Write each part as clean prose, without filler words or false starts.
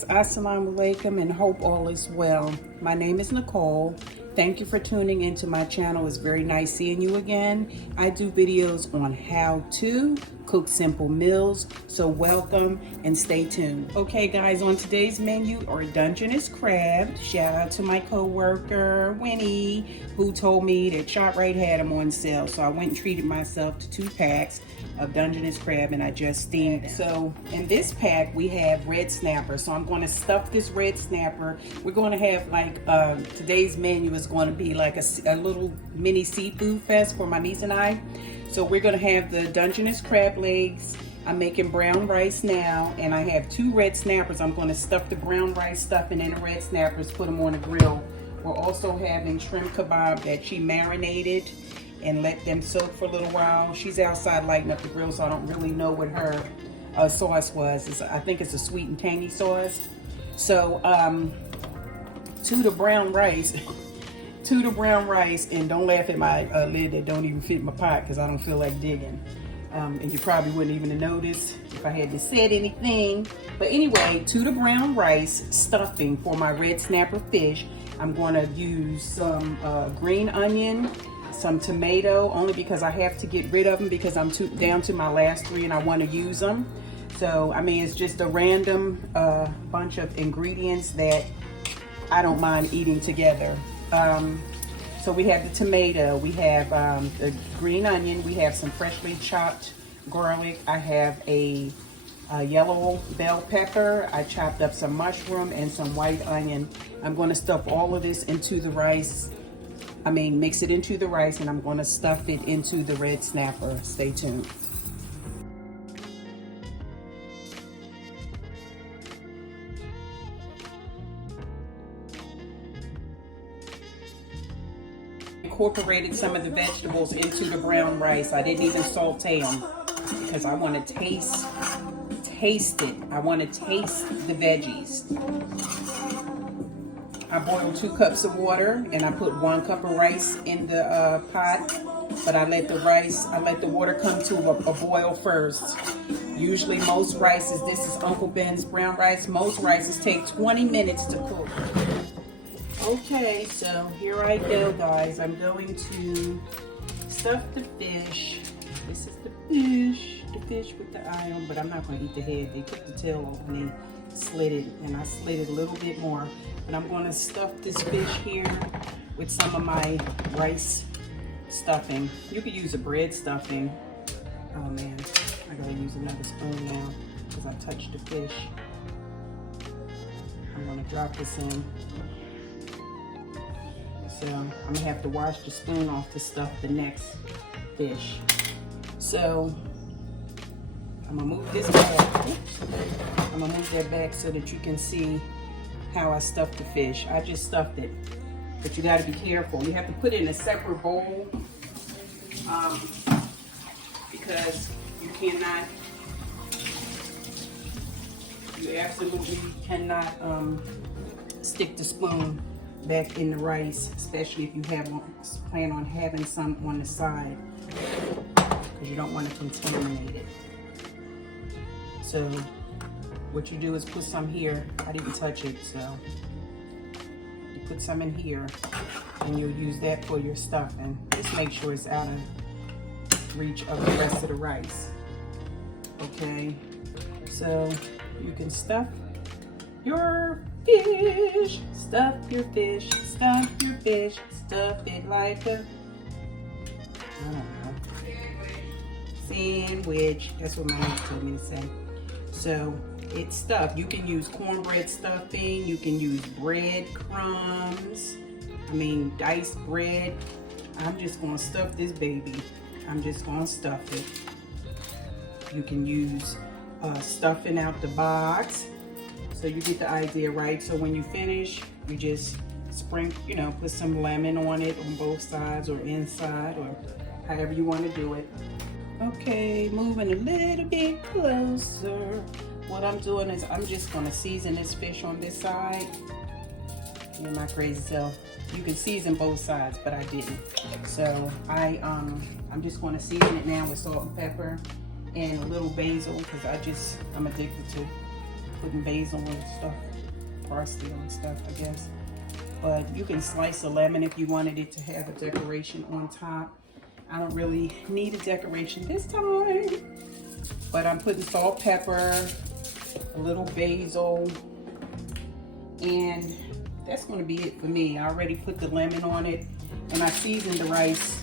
guys, assalamu alaikum, and hope all is well. My name is Nicole. Thank you for tuning into my channel. It's very nice seeing you again. I do videos on how to cook simple meals, so welcome and stay tuned. Okay guys, on today's menu are Dungeness crab. Shout out to my co-worker Winnie, who told me that ShopRite had them on sale, so I went and treated myself to 2 packs of Dungeness crab, and I just steamed it. So in this pack we have red snapper, so I'm going to stuff this red snapper. We're going to have like today's menu is going to be like a little mini seafood fest for my niece and I. So we're going to have the Dungeness crab legs. I'm making brown rice now, and I have 2 red snappers. I'm going to stuff the brown rice stuffing in the red snappers, put them on the grill. We're also having shrimp kebab that she marinated and let them soak for a little while. She's outside lighting up the grill, so I don't really know what her sauce was. I think it's a sweet and tangy sauce. So to the brown rice, and don't laugh at my lid that don't even fit in my pot because I don't feel like digging. And you probably wouldn't even have noticed if I hadn't said anything. But anyway, to the brown rice stuffing for my red snapper fish, I'm going to use some green onion, some tomato, only because I have to get rid of them because I'm down to my last 3 and I want to use them. So, I mean, it's just a random bunch of ingredients that I don't mind eating together. So we have the tomato, we have the green onion, we have some freshly chopped garlic, I have a yellow bell pepper, I chopped up some mushroom and some white onion. I'm going to stuff all of this into the rice. Mix it into the rice, and I'm going to stuff it into the red snapper. Stay tuned. Incorporated some of the vegetables into the brown rice. I didn't even saute them because I want to taste it. I want to taste the veggies. I boiled 2 cups of water, and I put 1 cup of rice in the pot, but I let the water come to a boil first. Usually most rices, this is Uncle Ben's brown rice, most rices take 20 minutes to cook. Okay, so here I go, guys. I'm going to stuff the fish. This is the fish with the eye on, but I'm not going to eat the head. They took the tail off and they slid it, and I slid it a little bit more. But I'm going to stuff this fish here with some of my rice stuffing. You could use a bread stuffing. Oh man, I gotta use another spoon now because I touched the fish. I'm going to drop this in. So I'm going to have to wash the spoon off to stuff the next fish. So I'm going to move this back. I'm going to move that back so that you can see how I stuffed the fish. I just stuffed it. But you got to be careful. You have to put it in a separate bowl because you absolutely cannot stick the spoon back in the rice, especially if you plan on having some on the side, because you don't want to contaminate it. So what you do is put some here. I didn't touch it, so you put some in here and you'll use that for your stuffing. Just make sure it's out of reach of the rest of the rice. Okay, so you can stuff your fish, stuff your fish, stuff your fish, stuff it like a, I don't know, sandwich. That's what my mom told me to say. So it's stuffed. You can use cornbread stuffing, you can use bread crumbs, diced bread. I'm just gonna stuff this baby. I'm just gonna stuff it. You can use stuffing out the box. So you get the idea, right? So when you finish, you just sprinkle, put some lemon on it on both sides or inside, or however you want to do it. Okay, moving a little bit closer. What I'm doing is I'm just going to season this fish on this side. You're my crazy self. You can season both sides, but I didn't. So I'm just going to season it now with salt and pepper and a little basil, because I'm addicted to putting basil and stuff. parsley on stuff, I guess. But you can slice a lemon if you wanted it to have a decoration on top. I don't really need a decoration this time. But I'm putting salt, pepper, a little basil, and that's gonna be it for me. I already put the lemon on it, and I seasoned the rice.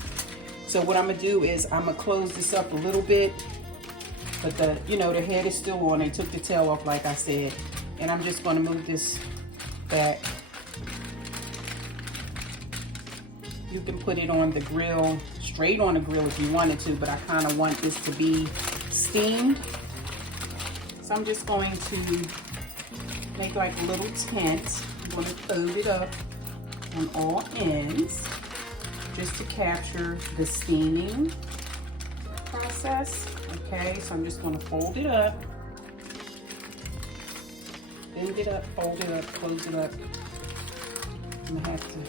So what I'm gonna do is I'm gonna close this up a little bit, but the head is still on. They took the tail off, like I said, and I'm just gonna move this back. You can put it on the grill, straight on the grill if you wanted to, but I kind of want this to be steamed. So I'm just going to make like a little tent. I'm going to fold it up on all ends just to capture the steaming process. Okay, so I'm just going to fold it up, bend it up, fold it up, close it up. I'm going to have to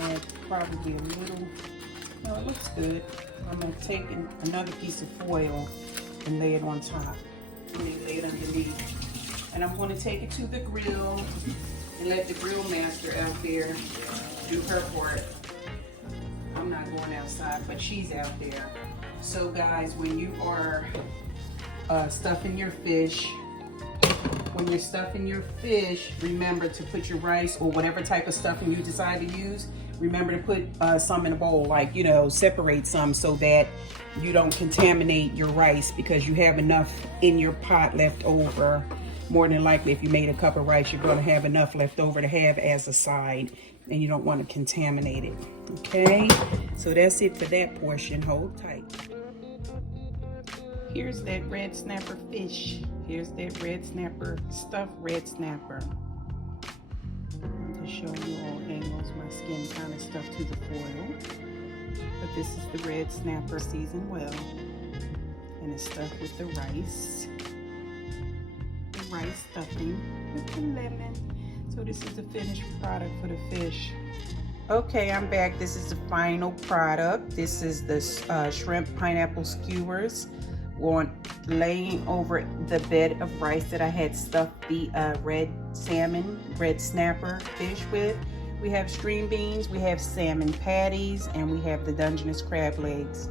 add probably a little, no, it looks good. I'm going to take another piece of foil and lay it on top, and then lay it underneath. And I'm going to take it to the grill and let the grill master out there do her part. I'm not going outside, but she's out there. So guys, when you are stuffing your fish, remember to put your rice or whatever type of stuffing you decide to use. Remember to put some in a bowl, like, separate some so that you don't contaminate your rice, because you have enough in your pot left over. More than likely, if you made a cup of rice, you're going to have enough left over to have as a side, and you don't want to contaminate it. Okay, so that's it for that portion. Hold tight. Here's that red snapper fish. Here's that red snapper, stuffed red snapper. To show you all angles, my skin kind of stuck to the foil. But this is the red snapper, seasoned well, and it's stuffed with the rice stuffing with the lemon. So this is the finished product for the fish. Okay, I'm back. This is the final product. This is the shrimp pineapple skewers laying over the bed of rice that I had stuffed the red snapper fish with. We have string beans, we have salmon patties, and we have the Dungeness crab legs.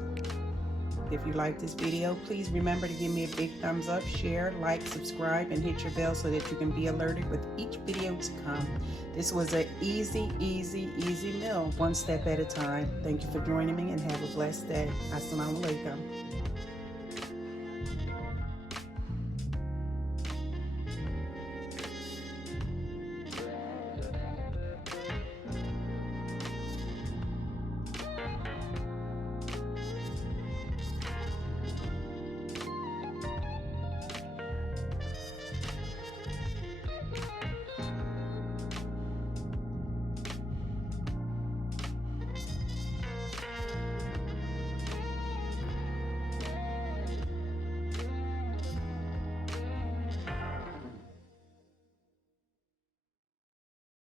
If you like this video, please remember to give me a big thumbs up, share, like, subscribe, and hit your bell so that you can be alerted with each video to come. This was an easy meal, one step at a time. Thank you for joining me, and have a blessed day. Assalamu alaikum.